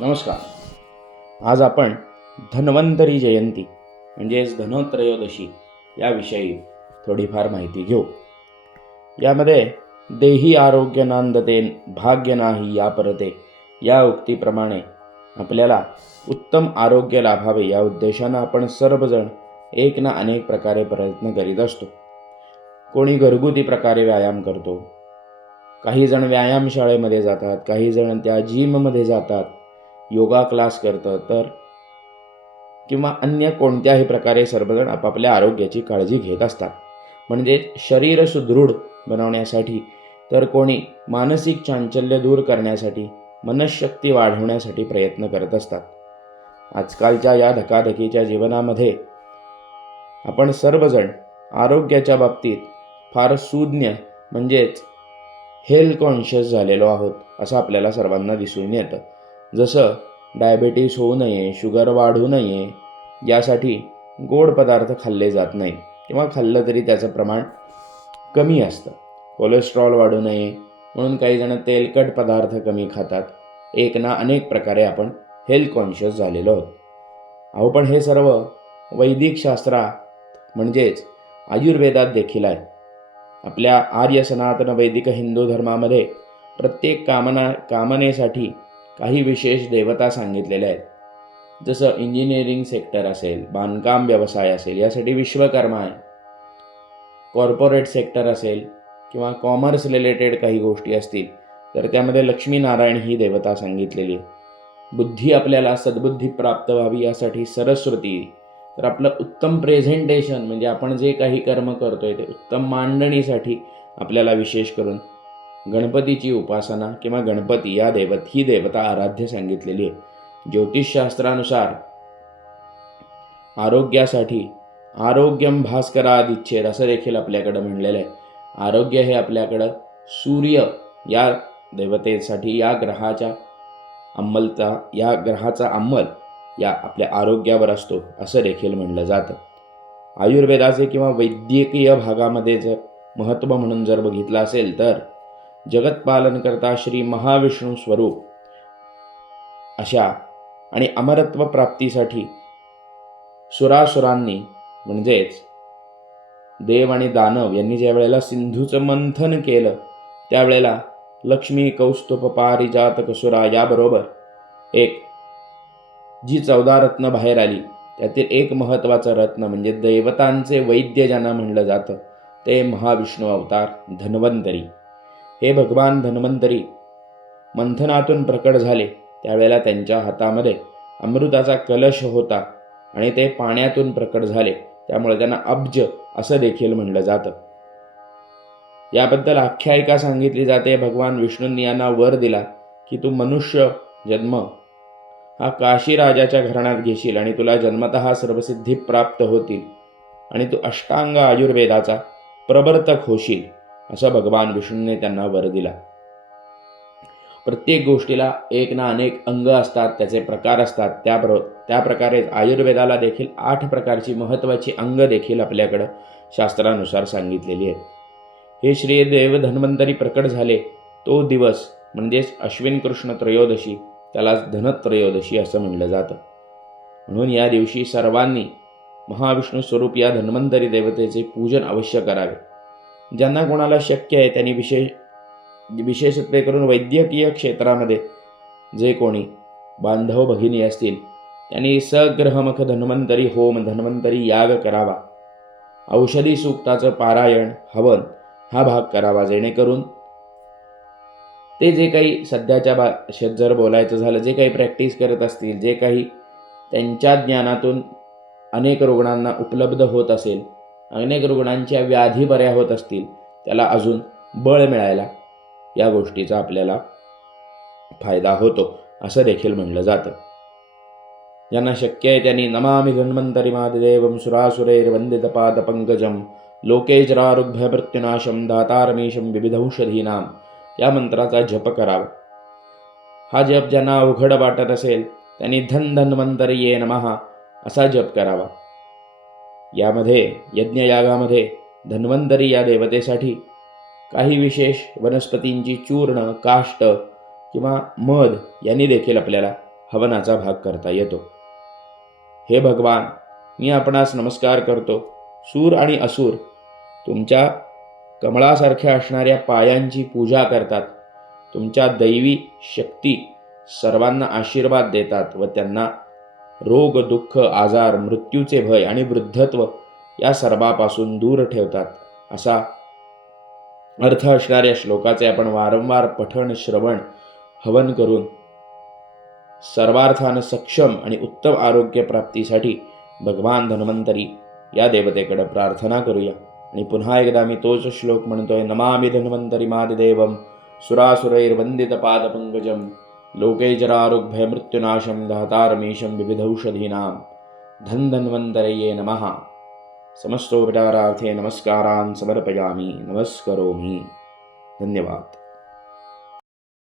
नमस्कार. आज आपण धन्वंतरी जयंती म्हणजेच धनत्रयोदशी याविषयी थोडीफार माहिती घेऊ. यामध्ये देही आरोग्य नांदते भाग्य नाही या परते या उक्तीप्रमाणे आपल्याला उत्तम आरोग्य लाभावे या उद्देशानं आपण सर्वजण एक ना अनेक प्रकारे प्रयत्न करीत असतो. कोणी घरगुती प्रकारे व्यायाम करतो, काही जण व्यायामशाळेमध्ये जातात, काही जण त्या जिममध्ये जातात, योगा क्लास करतं तर किंवा अन्य कोणत्याही प्रकारे सर्वजण आपापल्या आरोग्याची काळजी घेत असतात. म्हणजे शरीर सुदृढ बनवण्यासाठी, तर कोणी मानसिक चांचल्य दूर करण्यासाठी, मनःशक्ती वाढवण्यासाठी प्रयत्न करत असतात. आजकालच्या या धकाधकीच्या जीवनामध्ये आपण सर्वजण आरोग्याच्या बाबतीत फार सुज्ञ म्हणजेच हेल्थ कॉन्शियस झालेलो आहोत असं आपल्याला सर्वांना दिसून येतं. जसं डायबेटीस होऊ नये, शुगर वाढू नये यासाठी गोड पदार्थ खाल्ले जात नाही किंवा खाल्लं तरी त्याचं प्रमाण कमी असतं. कोलेस्ट्रॉल वाढू नये म्हणून काही जण तेलकट पदार्थ कमी खातात. एक ना अनेक प्रकारे आपण हेल्थ कॉन्शियस झालेलो आहोत. अहो पण हे सर्व वैदिक शास्त्रात म्हणजेच आयुर्वेदात देखील आहे. आपल्या आर्य सनातन वैदिक हिंदू धर्मामध्ये प्रत्येक कामनेसाठी काही विशेष देवता सांगितलेल्या आहेत. जसं इंजिनिअरिंग सेक्टर असेल, बांधकाम व्यवसाय असेल यासाठी विश्वकर्मा आहे. कॉर्पोरेट सेक्टर असेल किंवा कॉमर्स रिलेटेड काही गोष्टी असतील तर त्यामध्ये लक्ष्मीनारायण ही देवता सांगितलेली आहे. बुद्धी आपल्याला सद्बुद्धी प्राप्त व्हावी यासाठी सरस्वती, तर आपलं उत्तम प्रेझेंटेशन म्हणजे आपण जे काही कर्म करतोय ते उत्तम मांडणीसाठी आपल्याला विशेष करून गणपतीची उपासना किंवा गणपती ही देवता आराध्य सांगितलेली आहे. ज्योतिषशास्त्रानुसार आरोग्यासाठी आरोग्यम भास्करादिच्छेद असं देखील आपल्याकडं म्हणलेलं आहे. आरोग्य हे आपल्याकडं सूर्य या देवतेसाठी या ग्रहाचा अंमल या आपल्या आरोग्यावर असतो असं देखील म्हणलं जातं. आयुर्वेदाचे किंवा वैद्यकीय भागामध्ये जर महत्त्व म्हणून जर बघितलं असेल तर जगतपालनकर्ता श्री महाविष्णू स्वरूप अशा आणि अमरत्व प्राप्तीसाठी सुरासुरांनी म्हणजेच देव आणि दानव यांनी ज्या वेळेला सिंधूचं मंथन केलं त्यावेळेला लक्ष्मी, कौस्तुभ, पारिजात, कसुरा याबरोबर एक जी 14 रत्न बाहेर आली त्यातील एक महत्त्वाचं रत्न म्हणजे देवतांचे वैद्य ज्यांना म्हणलं जातं ते महाविष्णू अवतार धन्वंतरी. हे भगवान धन्वंतरी मंथनातून प्रकट झाले त्यावेळेला त्यांच्या हातामध्ये अमृताचा कलश होता आणि ते पाण्यातून प्रकट झाले, त्यामुळे त्यांना अब्ज असं देखील म्हणलं जातं. याबद्दल आख्यायिका सांगितली जाते. भगवान विष्णूंनी यांना वर दिला की तू मनुष्य जन्म हा काशी राजाच्या घराण्यात घेशील आणि तुला जन्मतः सर्वसिद्धी प्राप्त होतील आणि तू अष्टांग आयुर्वेदाचा प्रवर्तक होशील असं भगवान विष्णूने त्यांना वर दिला. प्रत्येक गोष्टीला एक ना अनेक अंग असतात, त्याचे प्रकार असतात. त्या प्रकारेच आयुर्वेदाला देखील 8 प्रकारची महत्त्वाची अंग देखील आपल्याकडं शास्त्रानुसार सांगितलेली आहेत. हे श्री देव धन्वंतरी प्रकट झाले तो दिवस म्हणजेच अश्विन कृष्ण त्रयोदशी, त्यालाच धनत्रयोदशी असं म्हणलं जातं. म्हणून या दिवशी सर्वांनी महाविष्णू स्वरूप या धन्वंतरी देवतेचे पूजन अवश्य करावे. ज्यांना कोणाला शक्य आहे त्यांनी विशेषत्वे करून वैद्यकीय क्षेत्रामध्ये जे कोणी बांधव भगिनी असतील त्यांनी सग्रहमख धन्वंतरी होम, धन्वंतरी याग करावा. औषधी सूक्ताचं पारायण, हवन हा भाग करावा, जेणेकरून ते जे काही सध्याच्या भाषेत जर बोलायचं झालं, जे काही प्रॅक्टिस करत असतील, जे काही त्यांच्या ज्ञानातून अनेक रुग्णांना उपलब्ध होत असेल, अनेक रुग्णांच्या व्याधी बऱ्या होत असतील, त्याला अजून बळ मिळायला या गोष्टीचा आपल्याला फायदा होतो असं देखील म्हणलं जातं. ज्यांना शक्य आहे त्यांनी नमामि धन्वंतरी मादिदेवं सुरासुरैर्वंदितपादपङ्कजं लोकेजरारुग्भयमृत्युनाशं दातारमीशं विविधौषधीनां या मंत्राचा जप करावा. हा जप ज्यांना अवघड वाटत असेल त्यांनी धन्वंतरीये नमः असा जप करावा. यामध्ये यज्ञयागामध्ये धन्वंतरी या देवतेसाठी काही विशेष वनस्पतींची चूर्ण, काष्ट किंवा मध यांनी देखील आपल्याला हवनाचा भाग करता येतो. हे भगवान, मी आपणास नमस्कार करतो. सूर आणि असुर तुमच्या कमळासारख्या असणाऱ्या पायांची पूजा करतात. तुमच्या दैवी शक्ती सर्वांना आशीर्वाद देतात व त्यांना रोग, दुःख, आजार, मृत्यूचे भय आणि वृद्धत्व या सर्वापासून दूर ठेवतात. असा अर्थ असणाऱ्या श्लोकाचे आपण वारंवार पठण, श्रवण, हवन करून सर्वार्थानं सक्षम आणि उत्तम आरोग्य प्राप्तीसाठी भगवान धन्वंतरी या देवतेकडे प्रार्थना करूया. आणि पुन्हा एकदा मी तोच श्लोक म्हणतोय. नमामि धन्वंतरी मादिदेवम सुरासुरैर्वंदित पादपंकजम लोके जरारोग्भयमृत्युनाशं दहतारमीशं विविधौषधीनां धन्वंतरये नमः. समस्तोपचारार्थे नमस्कारान् समर्पयामि. नमस्करोमि. धन्यवाद.